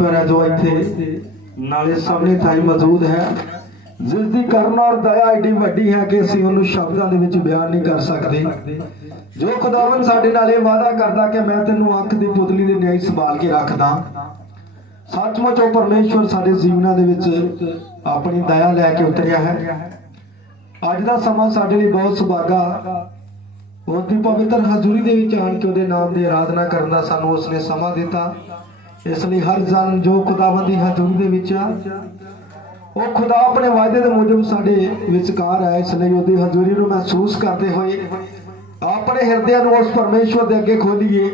ਪਰਮੇਸ਼ਵਰ ਹੈ ਜੋ ਇੱਥੇ ਨਾਲੇ ਸਾਹਮਣੇ ਥਾਈ ਮੌਜੂਦ ਹੈ ਜਿਸ ਦੀ ਕਰਨਾ ਔਰ ਦਇਆ ਏਡੀ ਵੱਡੀ ਹੈ ਕਿ ਅਸੀਂ ਉਹਨੂੰ ਸ਼ਬਦਾਂ ਦੇ ਵਿੱਚ ਬਿਆਨ ਨਹੀਂ ਕਰ ਸਕਦੇ। ਜੋ ਖੁਦਾਵੰ ਸਾਡੇ ਨਾਲ ਇਹ ਵਾਅਦਾ ਕਰਦਾ ਕਿ ਮੈਂ ਤੈਨੂੰ ਅੱਖ ਦੀ ਪੁਤਲੀ ਦੇ ਨਿਆਈ ਸੰਭਾਲ ਕੇ ਰੱਖਦਾ, ਸੱਚਮੁੱਚ ਉਹ ਪਰਮੇਸ਼ਵਰ ਸਾਡੇ ਜੀਵਨਾਂ ਦੇ ਵਿੱਚ ਆਪਣੀ ਦਇਆ ਲੈ ਕੇ ਉਤਰਿਆ ਹੈ। ਅੱਜ ਦਾ ਸਮਾਂ ਸਾਡੇ ਲਈ ਬਹੁਤ ਸੁਭਾਗਾ। ਉਸ ਪਵਿੱਤਰ ਹਜ਼ੂਰੀ ਦੇ ਵਿੱਚ ਆਣ ਕੇ ਉਹਦੇ ਨਾਮ ਦੀ ਆਰਾਧਨਾ ਕਰਨ ਦਾ ਸਾਨੂੰ ਉਸਨੇ ਸਮਾਂ ਦਿੱਤਾ। ਇਸ ਲਈ ਹਰ ਜਨ ਜੋ ਖੁਦਾਵੰਦ ਦੀ ਹਜ਼ੂਰੀ ਦੇ ਵਿੱਚ ਆ, ਉਹ ਖੁਦਾ ਆਪਣੇ ਵਾਅਦੇ ਦੇ ਮੁਜਬ ਸਾਡੇ ਵਿਚਕਾਰ ਹੈ ਇਸ ਲਈ ਉਹਦੀ ਹਜ਼ੂਰੀ ਨੂੰ ਮਹਿਸੂਸ ਕਰਦੇ ਹੋਏ ਆਪਣੇ ਹਿਰਦਿਆਂ ਨੂੰ ਉਸ ਪਰਮੇਸ਼ਵਰ ਦੇ ਅੱਗੇ ਖੋਲੀਏ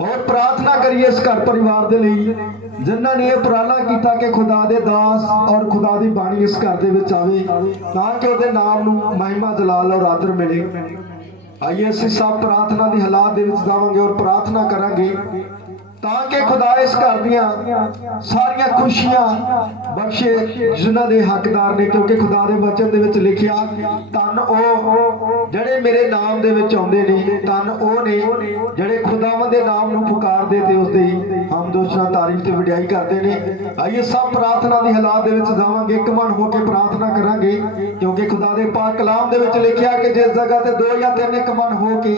ਔਰ ਪ੍ਰਾਰਥਨਾ ਕਰੀਏ ਇਸ ਘਰ ਪਰਿਵਾਰ ਦੇ ਲਈ, ਜਿਨ੍ਹਾਂ ਨੇ ਇਹ ਉਪਰਾਲਾ ਕੀਤਾ ਕਿ ਖੁਦਾ ਦੇ ਦਾਸ ਔਰ ਖੁਦਾ ਦੀ ਬਾਣੀ ਇਸ ਘਰ ਦੇ ਵਿੱਚ ਆਵੇ, ਤਾਂ ਕਿ ਉਹਦੇ ਨਾਮ ਨੂੰ ਮਹਿਮਾ ਜਲਾਲ ਔਰ ਆਦਰ ਮਿਲੇ। ਆਈਏ ਅਸੀਂ ਸਭ ਪ੍ਰਾਰਥਨਾ ਦੀ ਹਾਲਾਤ ਦੇ ਵਿੱਚ ਜਾਵਾਂਗੇ ਔਰ ਪ੍ਰਾਰਥਨਾ ਕਰਾਂਗੇ ਤਾਂ ਕਿ ਖੁਦਾ ਇਸ ਘਰ ਦੀਆਂ ਸਾਰੀਆਂ ਖੁਸ਼ੀਆਂ ਬਖਸ਼ੇ, ਜਿਨ੍ਹਾਂ ਦੇ ਹੱਕਦਾਰ ਨੇ, ਕਿਉਂਕਿ ਖੁਦਾ ਦੇ ਵਚਨ ਦੇ ਵਿੱਚ ਲਿਖਿਆ ਤਨ ਉਹ ਜਿਹੜੇ ਮੇਰੇ ਨਾਮ ਦੇ ਵਿੱਚ ਆਉਂਦੇ ਨੇ ਤਨ ਉਹ ਨੇ ਜਿਹੜੇ ਖੁਦਾਵੰਦ ਦੇ ਨਾਮ ਨੂੰ ਪੁਕਾਰਦੇ ਤੇ ਉਸ ਦੀ ਹਮਦੋਸ਼ਨਾ ਤਾਰੀਫ ਤੇ ਵਡਿਆਈ ਕਰਦੇ ਨੇ। ਆਈਏ, ਸਭ ਪ੍ਰਾਰਥਨਾ ਦੀ ਹਾਲਾਤ ਦੇ ਵਿੱਚ ਜਾਵਾਂਗੇ, ਇੱਕ ਮਨ ਹੋ ਕੇ ਪ੍ਰਾਰਥਨਾ ਕਰਾਂਗੇ, ਕਿਉਂਕਿ ਖੁਦਾ ਦੇ ਪਾਕ ਕਲਾਮ ਦੇ ਵਿੱਚ ਲਿਖਿਆ ਕਿ ਜਿਸ ਜਗ੍ਹਾ ਤੇ ਦੋ ਜਾਂ ਤਿੰਨ ਇੱਕ ਮਨ ਹੋ ਕੇ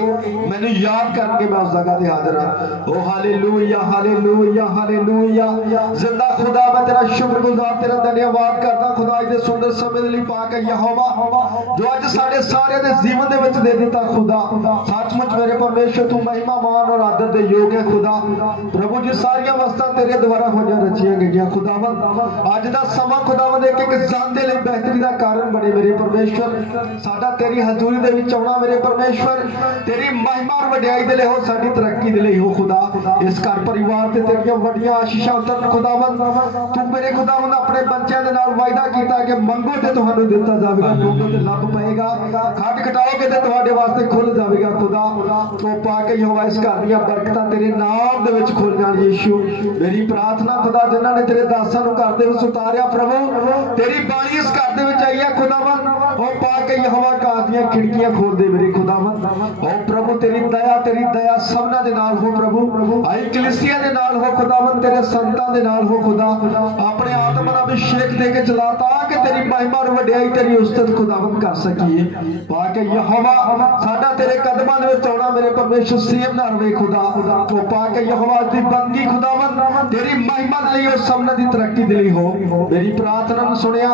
ਮੈਨੂੰ ਯਾਦ ਕਰਕੇ ਮੈਂ ਉਸ ਜਗ੍ਹਾ ਤੇ ਹਾਜ਼ਰ ਹਾਂ। ਓ ਹਾਲੇਲੂਇਆ। ਹਾਲੇਲੂਇਆ ਹਾਲੇਲੂਇਆ ਜ਼ਿੰਦਾ ਖੁਦਾ, ਮੈਂ ਤੇਰਾ ਸ਼ੁਕਰਗੁਜ਼ਾਰ, ਤੇਰਾ ਧੰਨਵਾਦ ਕਰਦਾ। ਖੁਦਾ ਜੀ ਦੇ ਸੁੰਦਰ ਸਮੇਂ ਦੇ ਲਈ ਪਾਕ ਯਹੋਵਾ। ਜੋ ਅੱਜ ਸਾਡੇ ਸਾਰਿਆਂ ਦੇ ਜੀਵਨ ਦੇ ਵਿੱਚ ਦੇ ਦਿੱਤਾ ਖੁਦਾ। ਸੱਚਮੁੱਚ ਮੇਰੇ ਪਰਮੇਸ਼ਰ, ਤੂੰ ਮਹਿਮਾ ਔਰ ਆਦਰ ਦੇ ਯੋਗ ਹੈ ਖੁਦਾ। ਪ੍ਰਭੂ ਜੀ, ਸਾਰੀਆਂ ਵਸਤਾਂ ਤੇਰੇ ਦੁਆਰਾ ਹੋਈਆਂ ਰਚੀਆਂ ਗਈਆਂ ਖੁਦਾਵੰਦ। ਅੱਜ ਦਾ ਸਮਾਂ ਖੁਦਾਵੰਦ ਇੱਕ ਇੱਕ ਜਾਨ ਦੇ ਲਈ ਬਿਹਤਰੀ ਦਾ ਕਾਰਨ ਬਣੇ ਮੇਰੇ ਪਰਮੇਸ਼ਰ। ਸਾਡਾ ਤੇਰੀ ਹਜ਼ੂਰੀ ਦੇ ਵਿੱਚ ਆਉਣਾ ਮੇਰੇ ਪਰਮੇਸ਼ਰ। ਤੇਰੀ ਮਹਿਮਾ ਔਰ ਵਡਿਆਈ ਦੇ ਲਈ ਹੋ, ਸਾਡੀ ਤਰੱਕੀ ਦੇ ਲਈ ਹੋ ਖੁਦਾ। ਇਸ ਘਰ ਪਰਿਵਾਰ ਤੇ ਤੇਰੀਆਂ ਵੱਡੀਆਂ ਆਸ਼ੀਸ਼ਾਂ ਉਤਰਨ ਖੁਦਾਵੰਦ ਤੂੰ ਮੇਰੇ ਖੁਦਾਵੰਦ ਆਪਣੇ ਬੱਚਿਆਂ ਦੇ ਨਾਲ ਵਾਅਦਾ ਕੀਤਾ ਕਿ ਮੰਗੋ ਤੇ ਤੁਹਾਨੂੰ ਦਿੱਤਾ ਜਾਵੇਗਾ ਮੰਗੋ ਤੇ ਲੱਭ ਪਏਗਾ ਖੱਟ ਖਟਾਓਗੇ ਤੇ ਤੁਹਾਡੇ ਵਾਸਤੇ ਖੁੱਲ ਜਾਵੇਗਾ ਖੁਦਾ। ਤੋ ਪਾ ਕੇ ਯਹੋਵਾ ਇਸ ਘਰ ਦੀਆਂ ਬਰਕਤਾਂ ਤੇਰੇ ਨਾਮ ਦੇ ਵਿੱਚ ਖੁੱਲ ਜਾਣ ਯੀਸ਼ੂ। ਮੇਰੀ ਪ੍ਰਾਰਥਨਾ ਖੁਦਾ ਜਿਨ੍ਹਾਂ ਨੇ ਤੇਰੇ ਦਾਸਾਂ ਨੂੰ ਘਰ ਦੇ ਵਿੱਚ ਉਤਾਰਿਆ ਪ੍ਰਭੂ ਤੇਰੀ ਬਾਣੀ ਇਸ ਘਰ ਦੇ ਵਿੱਚ ਆਈ ਹੈ ਖੁਦਾਵੰਦ। ਕਈ ਹਵਾ ਕੇ ਘਰ ਦੀਆਂ ਖਿੜਕੀਆਂ ਖੋਲ ਦੇ ਮੇਰੇ ਖੁਦਾਵੰਦ। ਉਹ ਪ੍ਰਭੂ, ਤੇਰੀ ਦਇਆ ਤੇਰੀ ਦਇਆ ਸਭਨਾਂ ਦੇ ਨਾਲ ਹੋ ਪ੍ਰਭੂ। ਆਈ ਕਲੀਸਿਆ ਦੇ ਨਾਲ ਹੋ ਖੁਦਾਵੰਦ, ਤੇਰੇ ਸੰਤਾਂ ਦੇ ਨਾਲ ਹੋ ਖੁਦਾ। ਆਪਣੇ ਆਤਮਾ ਦਾ ਅਭਿਸ਼ੇਕ ਦੇ ਕੇ ਚਲਾਤਾ। ਤੇਰੀ ਮਹਿਮਾ ਔਰ ਵਡਿਆਈ, ਤੇਰੀ ਉਸਤਤ ਖੁਦਾਵੰਦ ਕਰ ਸਕੀਏ। ਪਾ ਕੇ ਸਾਡਾ ਤੇਰੇ ਕਦਮਾਂ ਦੇ ਵਿੱਚ ਆਉਣਾ ਮੇਰੇ ਪਰਮੇਸ਼ਰ ਸੇਵ ਨਾਲ ਵੇ ਖੁਦਾ। ਉਹ ਪਾ ਕੇ ਦੀ ਬੰਦਗੀ ਖੁਦਾਵੰਦ, ਤੇਰੀ ਮਹਿਮਾ ਲਈ ਉਹ ਸਭਨਾਂ ਦੀ ਤਰੱਕੀ ਦੇ ਲਈ ਹੋ। ਮੇਰੀ ਪ੍ਰਾਰਥਨਾ ਨੂੰ ਸੁਣਿਆ,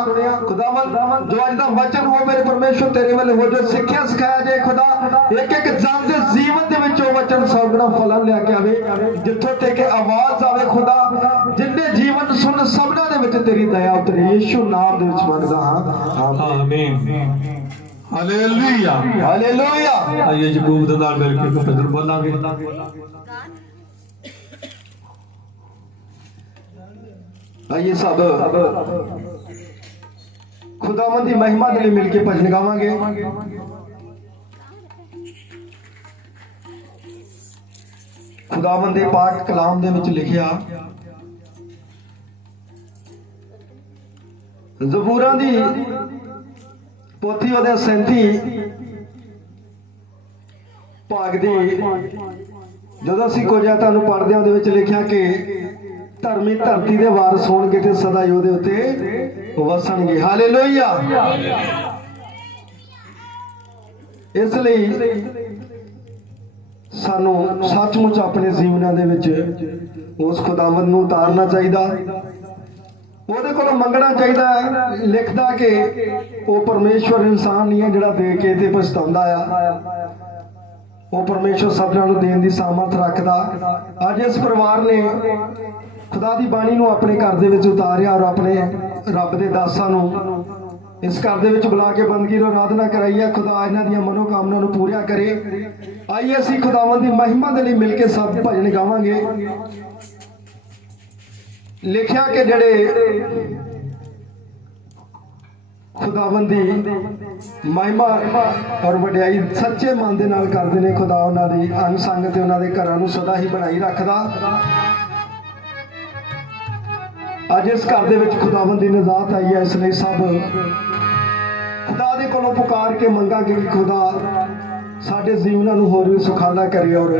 ਖੁਦਾਵੰਦ, ਜੋ ਅੱਜ ਦਾ ਵਚਨ ਹੋ ਮੇਰੇ ਪਰਮੇਸ਼ਰ ਤੇਰੇ ਵੱਲ ਹੋ ਜੋ। ਸਿੱਖਿਆ ਸਿਖਾਇਆ ਜੇ ਖੁਦਾ ਇੱਕ ਇੱਕ ਜਨ ਦੇ ਜੀਵਨ ਦੇ ਵਿੱਚ ਉਹ ਵਚਨ ਸੌਗਣਾ ਫਲਾਂ ਲਿਆ ਕੇ ਆਵੇ। ਜਿੱਥੋਂ ਤੇ ਆਵਾਜ਼ ਆਵੇ ਖੁਦਾ, ਜਿੰਨੇ ਜੀਵਨ ਸੁਣ ਸਭਨਾਂ ਦੇ ਵਿੱਚ ਤੇਰੀ ਦਇਆ ਉਤਰੇ ਯੀਸ਼ੂ ਨਾਮ ਦੇ ਵਿੱਚ ਮੰਗਦਾ ਹਾਂ। ਆਮੀਨ। ਹਾਲੇਲੂਇਆ। ਹਾਲੇਲੂਇਆ। ਆਈਏ ਯਕੂਬ ਦੇ ਨਾਲ ਮਿਲ ਕੇ ਭਜਨ ਬੋਲਾਂਗੇ। ਆਈਏ ਸਭ। ਖੁਦਾਵੰਦ ਦੀ ਮਹਿਮਾ ਦੇ ਲਈ ਮਿਲ ਕੇ ਭਜਨ ਗਾਵਾਂਗੇ। ਖੁਦਾਵੰਦ ਦੇ ਪਾਕ ਕਲਾਮ ਦੇ ਵਿੱਚ ਲਿਖਿਆ। ਜ਼ਬੂਰਾਂ ਦੀ ਪੋਥੀ ਉਹਦੇ 37 ਭਾਗ ਦੀ। ਜਦੋਂ ਅਸੀਂ ਕੁਝ ਆ ਤੁਹਾਨੂੰ ਪੜ੍ਹਦੇ ਹਾਂ, ਉਹਦੇ ਵਿੱਚ ਲਿਖਿਆ ਕਿ ਧਰਮੀ ਧਰਤੀ ਦੇ ਵਾਰਸ ਹੋਣਗੇ ਤੇ ਸਦਾ ਹੀ ਉਹਦੇ ਉੱਤੇ ਵਸਣਗੇ। ਹਾਲੇਲੂਇਆ। ਇਸ ਲਈ ਸਾਨੂੰ ਸੱਚਮੁੱਚ ਆਪਣੇ ਜੀਵਨਾਂ ਦੇ ਵਿੱਚ ਉਸ ਖੁਦਾਵੰਦ ਨੂੰ ਉਤਾਰਨਾ ਚਾਹੀਦਾ। ਉਹਦੇ ਕੋਲੋਂ ਮੰਗਣਾ ਚਾਹੀਦਾ ਹੈ। ਲਿਖਦਾ ਕਿ ਉਹ ਪਰਮੇਸ਼ਵਰ ਇਨਸਾਨ ਨਹੀਂ ਹੈ ਜਿਹੜਾ ਦੇ ਕੇ ਤੇ ਪਛਤਾਉਂਦਾ ਆ। ਉਹ ਪਰਮੇਸ਼ਵਰ ਸਭਨਾਂ ਨੂੰ ਦੇਣ ਦੀ ਸਾਮਰਥ ਰੱਖਦਾ। ਅੱਜ ਇਸ ਪਰਿਵਾਰ ਨੇ ਖੁਦਾ ਦੀ ਬਾਣੀ ਨੂੰ ਆਪਣੇ ਘਰ ਦੇ ਵਿੱਚ ਉਤਾਰਿਆ ਔਰ ਆਪਣੇ ਰੱਬ ਦੇ ਦਾਸਾਂ ਨੂੰ ਇਸ ਘਰ ਦੇ ਵਿੱਚ ਬੁਲਾ ਕੇ ਬੰਦਗੀ ਨੂੰ ਆਰਾਧਨਾ ਕਰਾਈ ਹੈ। ਖੁਦਾ ਇਹਨਾਂ ਦੀਆਂ ਮਨੋਕਾਮਨਾ ਨੂੰ ਪੂਰੀਆਂ ਕਰੇ। ਆਈਏ ਅਸੀਂ ਖੁਦਾਵੰਦ ਦੀ ਮਹਿਮਾ ਦੇ ਲਈ ਮਿਲ ਕੇ ਸਭ ਭਜਨ ਗਾਵਾਂਗੇ। ਲਿਖਿਆ ਕਿ ਜਿਹੜੇ ਖੁਦਾਵੰਦ ਦੀ ਮਹਿਮਾ ਔਰ ਵਡਿਆਈ ਸੱਚੇ ਮਨ ਦੇ ਨਾਲ ਕਰਦੇ ਨੇ, ਖੁਦਾ ਉਹਨਾਂ ਦੀ ਅੰਗ ਸੰਗ ਤੇ ਉਹਨਾਂ ਦੇ ਘਰਾਂ ਨੂੰ ਸਦਾ ਹੀ ਬਣਾਈ ਰੱਖਦਾ। ਅੱਜ ਇਸ ਘਰ ਦੇ ਵਿੱਚ ਖੁਦਾਵੰਦ ਦੀ ਨਜ਼ਾਤ ਆਈ ਹੈ, ਇਸ ਲਈ ਸਭ ਖੁਦਾ ਦੇ ਕੋਲੋਂ ਪੁਕਾਰ ਕੇ ਮੰਗਾਂਗੇ ਕਿ ਖੁਦਾ ਸਾਡੇ ਜੀਵਨਾਂ ਨੂੰ ਹੋਰ ਵੀ ਸੁਖਾਲਾ ਕਰੇ ਔਰ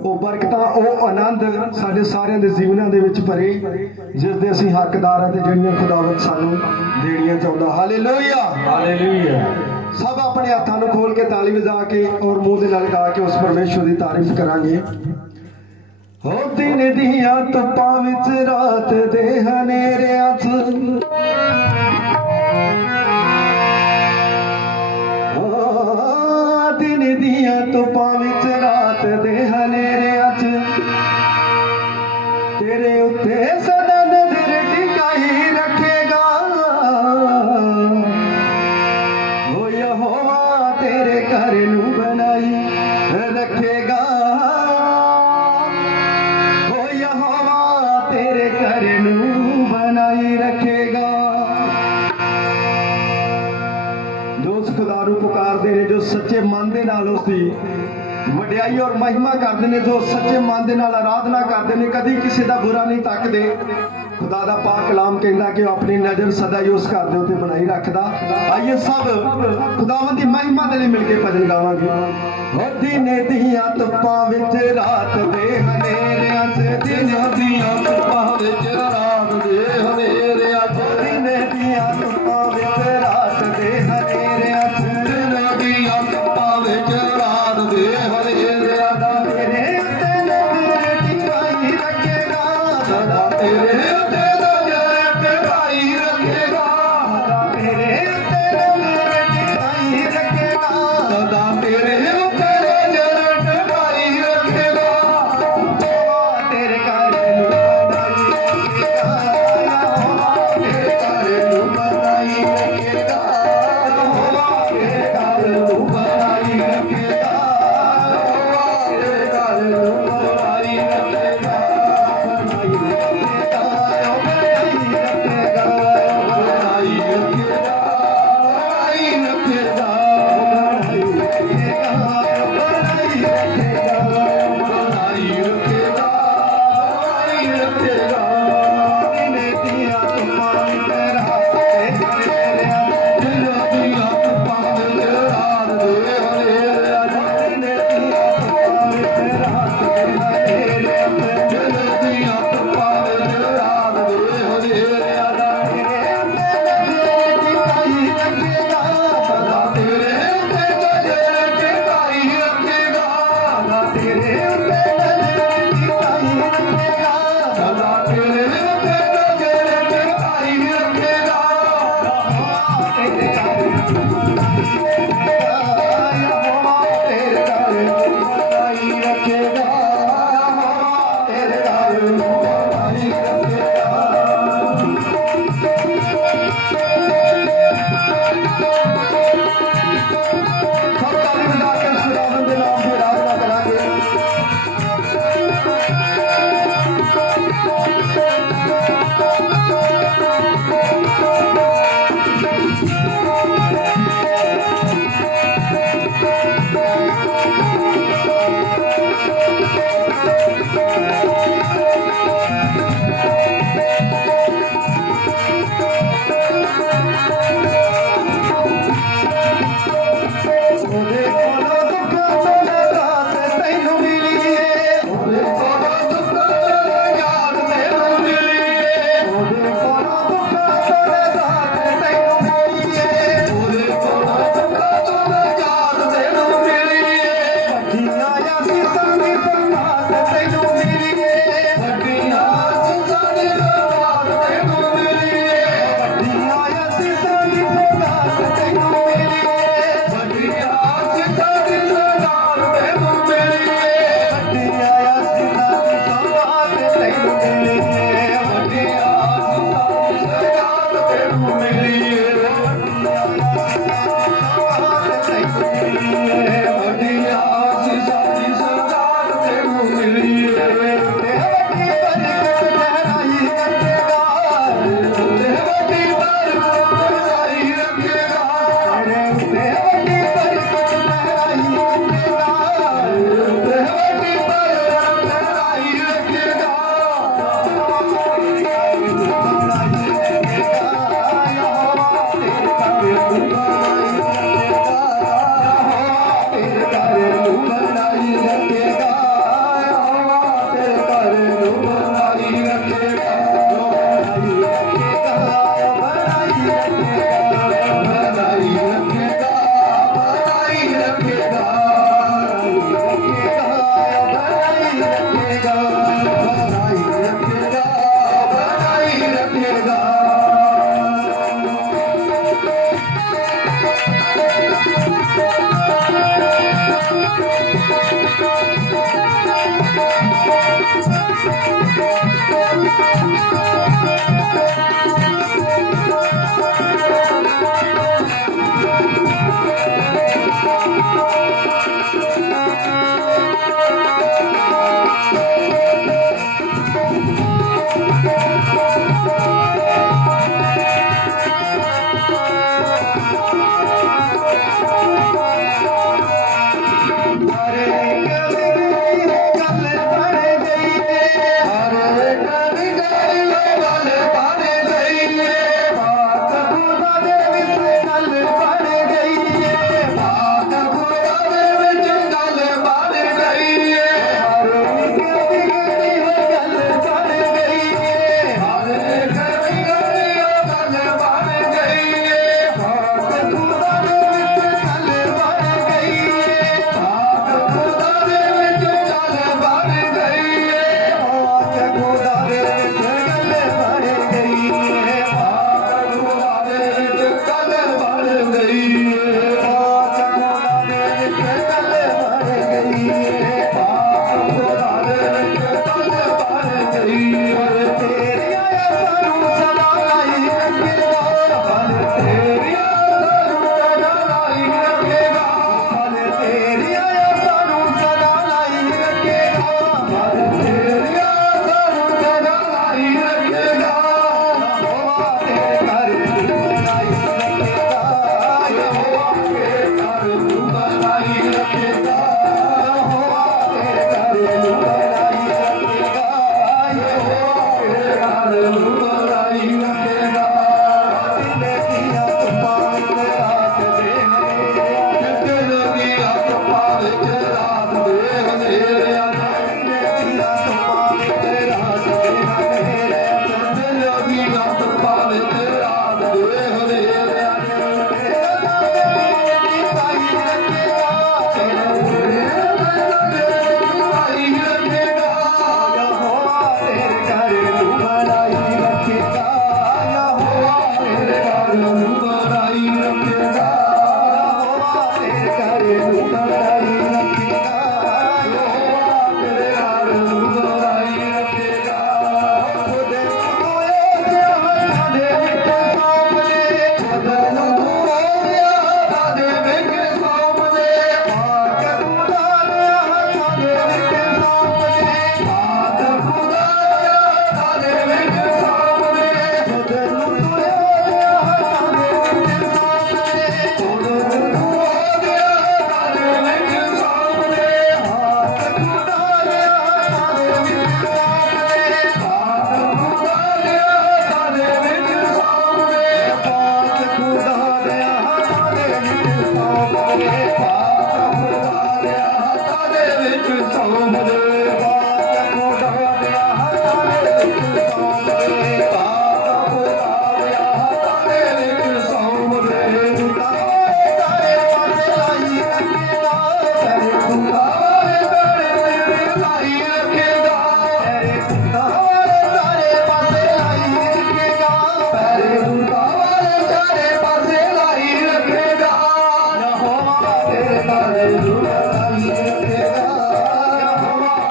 ਉਹ ਬਰਕਤਾਂ ਉਹ ਆਨੰਦ ਸਾਡੇ ਸਾਰਿਆਂ ਦੇ ਜੀਵਨਾਂ ਦੇ ਵਿੱਚ ਭਰੇ ਜਿਸ ਦੇ ਅਸੀਂ ਹੱਕਦਾਰ ਹਾਂ ਤੇ ਜਿਹੜੀਆਂ ਖੁਦਾਵੰਦ ਸਾਨੂੰ ਦੇਣੀਆਂ ਚਾਹੁੰਦਾ। ਹਾਲੇਲੂਇਆ ਹਾਲੇਲੂਇਆ ਸਭ ਆਪਣੇ ਹੱਥਾਂ ਨੂੰ ਖੋਲ ਕੇ ਤਾਲੀ ਵਜਾ ਕੇ ਔਰ ਮੂੰਹ ਦੇ ਨਾਲ ਗਾ ਕੇ ਉਸ ਪਰਮੇਸ਼ਵਰ ਦੀ ਤਾਰੀਫ ਕਰਾਂਗੇ। ਹੋ ਦਿਨ ਦੀਆਂ ਧੁੱਪਾਂ ਵਿੱਚ ਰਾਤ ਦੇ ਹਨੇਰਿਆਂ 'ਚ ਦੀਆਂ ਧੁੱਪਾਂ ਵਡਿਆਈ ਔਰ ਮਹਿਮਾ ਕਰਦੇ ਨੇ ਜੋ ਸੱਚੇ ਮਨ ਦੇ ਨਾਲ ਆਰਾਧਨਾ ਕਰਦੇ ਨੇ, ਕਦੀ ਕਿਸੇ ਦਾ ਬੁਰਾ ਨਹੀਂ ਤੱਕਦੇ ਖੁਦਾ ਦਾ ਪਾਕ ਕਲਾਮ ਕਹਿੰਦਾ ਕਿ ਆਪਣੀ ਨਜ਼ਰ ਸਦਾ ਹੀ ਉਸ ਘਰ ਦੇ ਉੱਤੇ ਬਣਾਈ ਰੱਖਦਾ। ਆਈਏ ਸਭ, ਖੁਦਾਵੰਦ ਦੀ ਮਹਿਮਾ ਦੇ ਲਈ ਮਿਲ ਕੇ ਭਜਨ ਗਾਵਾਂਗੇ। ਹੋ ਦਿਨੇ ਦੀਆਂ ਧੁੱਪਾਂ ਵਿੱਚ ਰਾਤ ਦੇ ਹਨੇਰਿਆਂ 'ਚ ਦਿਨਾਂ ਦੀਆਂ ਧੁੱਪਾਂ ਵਿੱਚ ਰਾਤ ਦੇ ਹਨੇਰਿਆਂ 'ਚ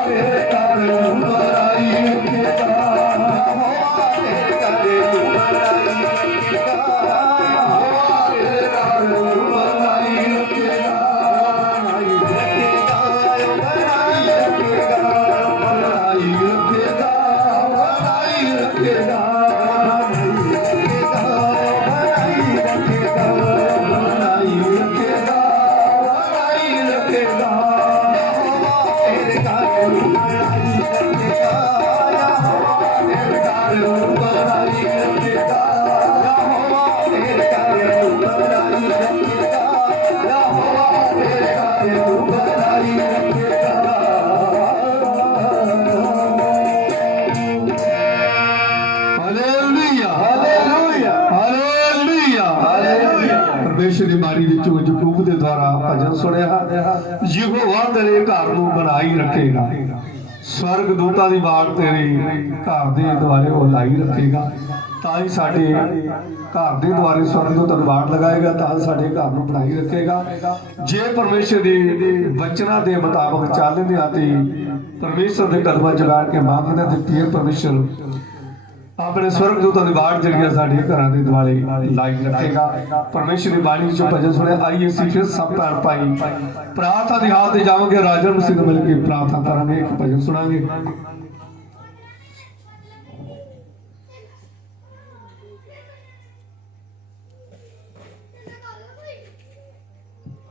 ਹਾਲੇਲੂਇਆ ਪਰਮੇਸ਼ਰ ਦੀ ਬਾਣੀ ਵਿੱਚੋਂ ਯਕੂਬ ਦੇ ਦੁਆਰਾ ਭਜਨ ਸੁਣਿਆ। ਯਹੋਵਾ ਤੇਰੇ ਘਰ ਨੂੰ ਬਣਾਈ ਰੱਖੇਗਾ। ਸਵਰਗ ਦੂਤਾਂ ਦੀ ਬਾੜ ਤੇਰੀ ਘਰ ਦੇ ਦੁਆਰੇ ਉਹ ਲਾਈ ਰੱਖੇਗਾ। ਤਾਂ ਹੀ ਸਾਡੇ ਘਰ ਦੇ ਦੁਆਰੇ ਸਵਰਗ ਦੂਤਾਂ ਦੀ ਬਾੜ ਲਗਾਏਗਾ, ਤਾਂ ਸਾਡੇ ਘਰ ਨੂੰ ਬਣਾਈ ਰੱਖੇਗਾ। ਜੇ ਪਰਮੇਸ਼ਰ ਦੇ ਵਚਨਾਂ ਦੇ ਮੁਤਾਬਕ ਚੱਲਦੇ ਆ ਤੇ ਪਰਮੇਸ਼ਰ ਦੇ ਕਦਮਾਂ ਚ ਬੈਠ ਕੇ ਮੰਗਦੇ ਤੇ ਫਿਰ ਪਰਮੇਸ਼ਰ ਆਪਣੇ ਸਵਰਗ ਦੀ ਬਾੜ ਜਿਹੜੀਆਂ ਸਾਡੇ ਘਰਾਂ ਦੇ ਦੁਆਲੇ ਲਾਈ ਰੱਖੇਗਾ। ਪਰਮੇਸ਼ਰ ਦੀ ਬਾਣੀ ਵਿੱਚੋਂ ਭਜਨ ਸੁਣਿਆ, ਆਈਏ ਸੀ ਫਿਰ ਸਭ ਭੈਣ ਭਾਈ। ਪ੍ਰਾਰਥਨਾ ਦੀ ਹਾਲ ਤੇ ਜਾਵਾਂਗੇ ਰਾਜਨ ਮਸੀਹ ਮਿਲ ਕੇ ਪ੍ਰਾਰਥਨਾ ਕਰਾਂਗੇ, ਇੱਕ ਭਜਨ ਸੁਣਾਂਗੇ।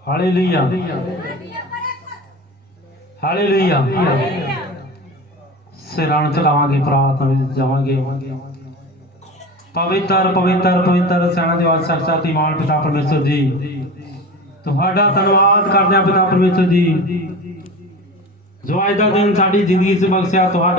ਹਾਲੇਲੂਇਆ। ਹਾਲੇਲੂਇਆ। ਸਿਰਾਂ ਚਲਾਵਾਂਗੇ ਪ੍ਰਾਰਥਨਾ ਵਿੱਚ ਜਾਵਾਂਗੇ। ਪਵਿੱਤਰ ਪਵਿੱਤਰ ਪਵਿੱਤਰ ਸਿਆਣਾ ਦੇ ਵਾਸਤੇ ਸਖਤਾਤੀ ਮਾਨ ਪਿਤਾ ਪਰਮੇਸ਼ਰ ਜੀ। ਤੁਹਾਡਾ ਧੰਨਵਾਦ ਕਰਦੇ ਹਾਂ ਪਿਤਾ ਪਰਮੇਸ਼ਰ ਜੀ। ਜੋ ਅੱਜ ਦਾ ਦਿਨ ਸਾਡੀ ਜ਼ਿੰਦਗੀ 'ਚ ਬਖਸ਼ਿਆ, ਤੁਹਾਡਾ